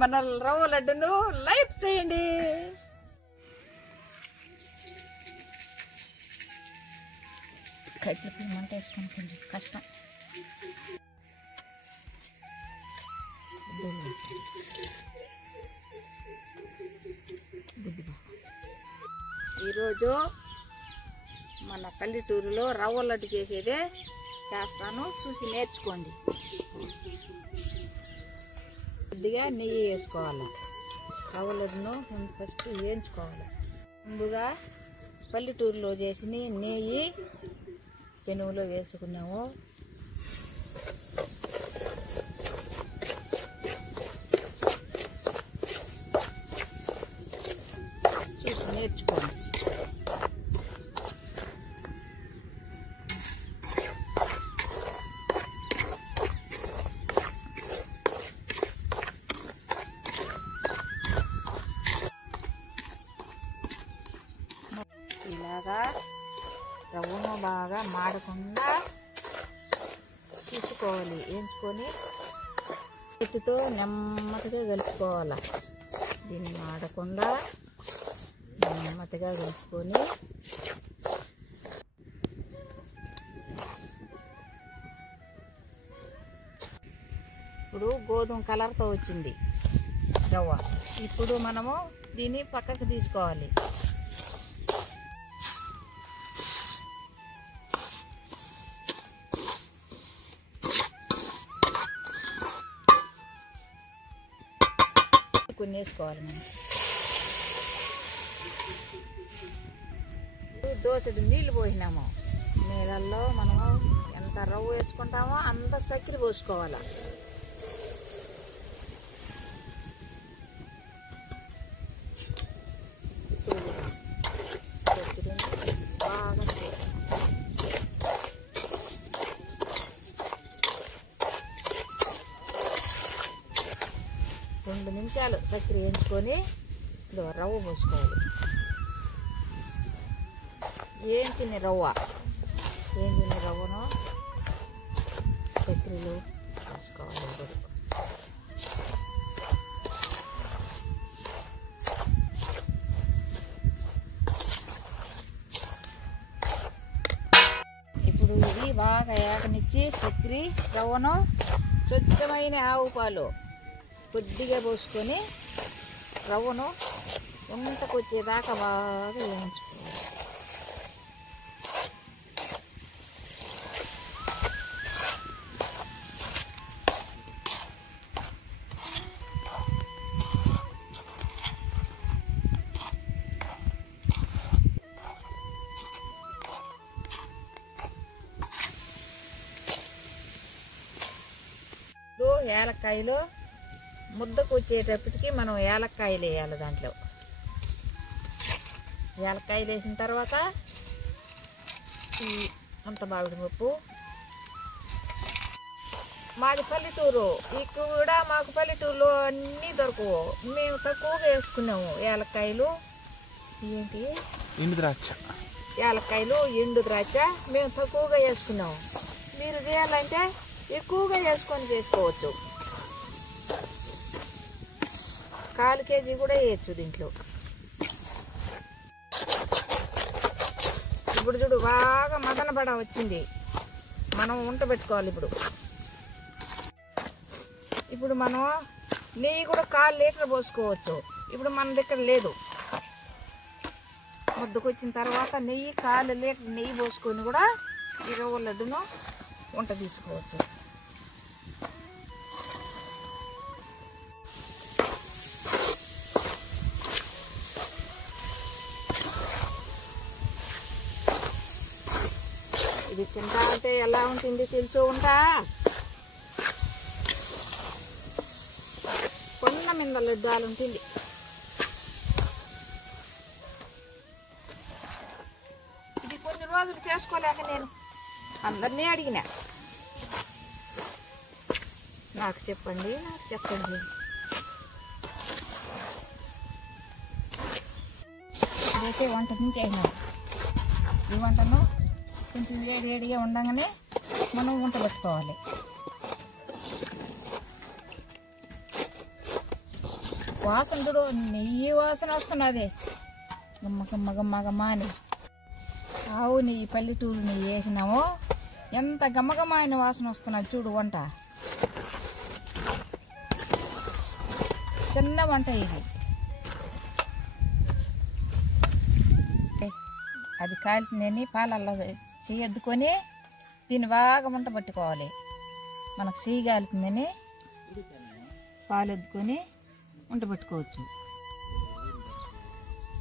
మన రవ్వ లడ్డును లైక్ చేయండి. కట్లకి మంట వేసుకొని కొంచెం కష్టం. ఈరోజు మన పల్లెటూరులో రవ్వ లడ్డు చేసేదే చేస్తాను, చూసి నేర్చుకోండి. కొద్దిగా నెయ్యి వేసుకోవాలి. రవ్వ లడ్డును ఫస్ట్ వేయించుకోవాలి. ముందుగా పల్లెటూరులో చేసిన నెయ్యి పెనుగులో వేసుకున్నాము. చూసి నేర్చుకోండి. ఇలాగా రవ్వను బాగా మాడకుండా తీసుకోవాలి. వేయించుకొని చేతితో నెమ్మదిగా కలుపుకోవాలి. దీన్ని మాడకుండా నెమ్మదిగా కలుపుకొని ఇప్పుడు గోధుమ కలర్తో వచ్చింది రవ్వ. ఇప్పుడు మనము దీన్ని పక్కకు తీసుకోవాలి. కొన్ని వేసుకోవాలి. మనం దోసెడు నీళ్ళు పోసినాము. నీళ్ళల్లో మనము ఎంత రవ్వ వేసుకుంటామో అంత చక్కెర పోసుకోవాలి. బాగా 2 నిమిషాలు చక్కెర వేయించుకొని రవ్వ పోసుకోవాలి. వేయించిన రవ్వను చక్కెరలు పోసుకోవాలి. ఇప్పుడు ఇది బాగా ఏకనిచ్చి చక్కెర రవ్వను స్వచ్ఛమైన ఆవు పాలు కొద్దిగా పోసుకొని రవ్వను వంటకొచ్చేదాకా బాగా వేయించుకోవాలి. యాలక్కాయలు ముద్దకు వచ్చేటప్పటికి మనం యాలక్కాయలు వేయాలి. దాంట్లో యాలక్కాయలు వేసిన తర్వాత ఈ అంత మామిడి పప్పు. మాది పల్లెటూరు. కూడా మాకు పల్లెటూరులో అన్నీ దొరకవు. మేము తక్కువగా వేసుకున్నాము యాలక్కాయలు. ఏంటి ఎండు ద్రాక్ష, యాలక్కాయలు ఎండు ద్రాక్ష మేము తక్కువగా వేసుకున్నాము. మీరు చేయాలంటే ఎక్కువగా వేసుకొని చేసుకోవచ్చు. 1/4 కేజీ కూడా వేయచ్చు దీంట్లో. ఇప్పుడు చూడు బాగా మదనబడ వచ్చింది. మనం వంట పెట్టుకోవాలి. ఇప్పుడు మనం నెయ్యి కూడా 1/4 లీటర్ పోసుకోవచ్చు. ఇప్పుడు మన దగ్గర లేదు. ముద్దకు వచ్చిన తర్వాత నెయ్యి 1/4 లీటర్ నెయ్యి పోసుకొని కూడా ఈ రవ్వ లడ్డును వంట తీసుకోవచ్చు. ఇది తింటా అంటే ఎలా ఉంటుంది తెలుసు ఉంటా. కొన్న మీద లడ్డాలు ఉంటుంది. ఇది కొన్ని రోజులు చేసుకోలేక నేను అందరినీ అడిగిన. నాకు చెప్పండి. ఇదైతే వంట నుంచి అయినా. ఈ వంటను కొంచెం వేడిగా ఉండగానే మనం వంట పెట్టుకోవాలి. వాసన చూడు, నెయ్యి వాసన వస్తున్నది గమ్మ గమ్మ గమ్మ గమ్మ అని. ఆవు నెయ్యి, పల్లెటూరు నెయ్యి వేసినాము, ఎంత గమ్మగమ్మ అయిన వాసన వస్తున్నది చూడు. వంట చిన్న వంట ఇది. అది కాలుతుందని పాలల్లో చేయద్దుకొని దీన్ని బాగా వంట పట్టుకోవాలి. మనకు చెయ్యి కాలుతుందని పాలు అద్దుకొని వంట పెట్టుకోవచ్చు.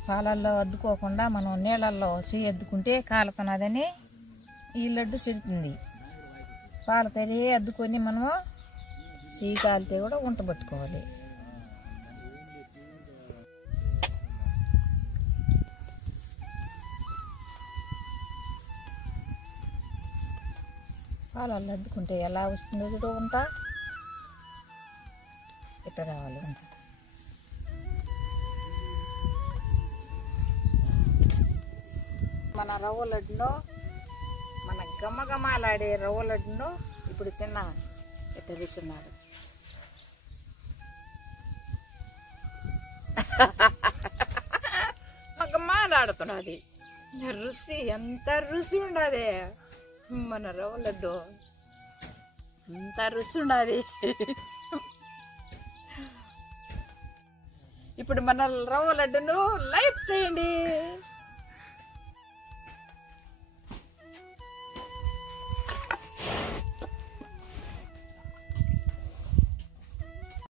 పాలల్లో అద్దుకోకుండా మనం నీళ్ళల్లో చెయ్యి అద్దుకుంటే కాలుతున్నదని ఈ లడ్డు చెడుతుంది. పాల తల్లి అద్దుకొని మనము చెయ్యి కాలితే కూడా వంట పట్టుకోవాలి. పాలల్లో అద్దుకుంటే ఎలా వస్తుందో చూడు వంట. ఇట్లా కావాలి వంట. మన రవ్వ లడ్డులో, మన గమ్మగమ్మలాడే రవ్వ లడ్డును ఇప్పుడు తిన్నా ఎట్లా తీసుకున్నారు. గమ్మలాడుతున్నది. రుచి ఎంత రుచి ఉండదు మన రవ్వ లడ్డు, ఎంత రుచి ఉండదు. ఇప్పుడు మన రవ్వ లడ్డును లైక్ చేయండి.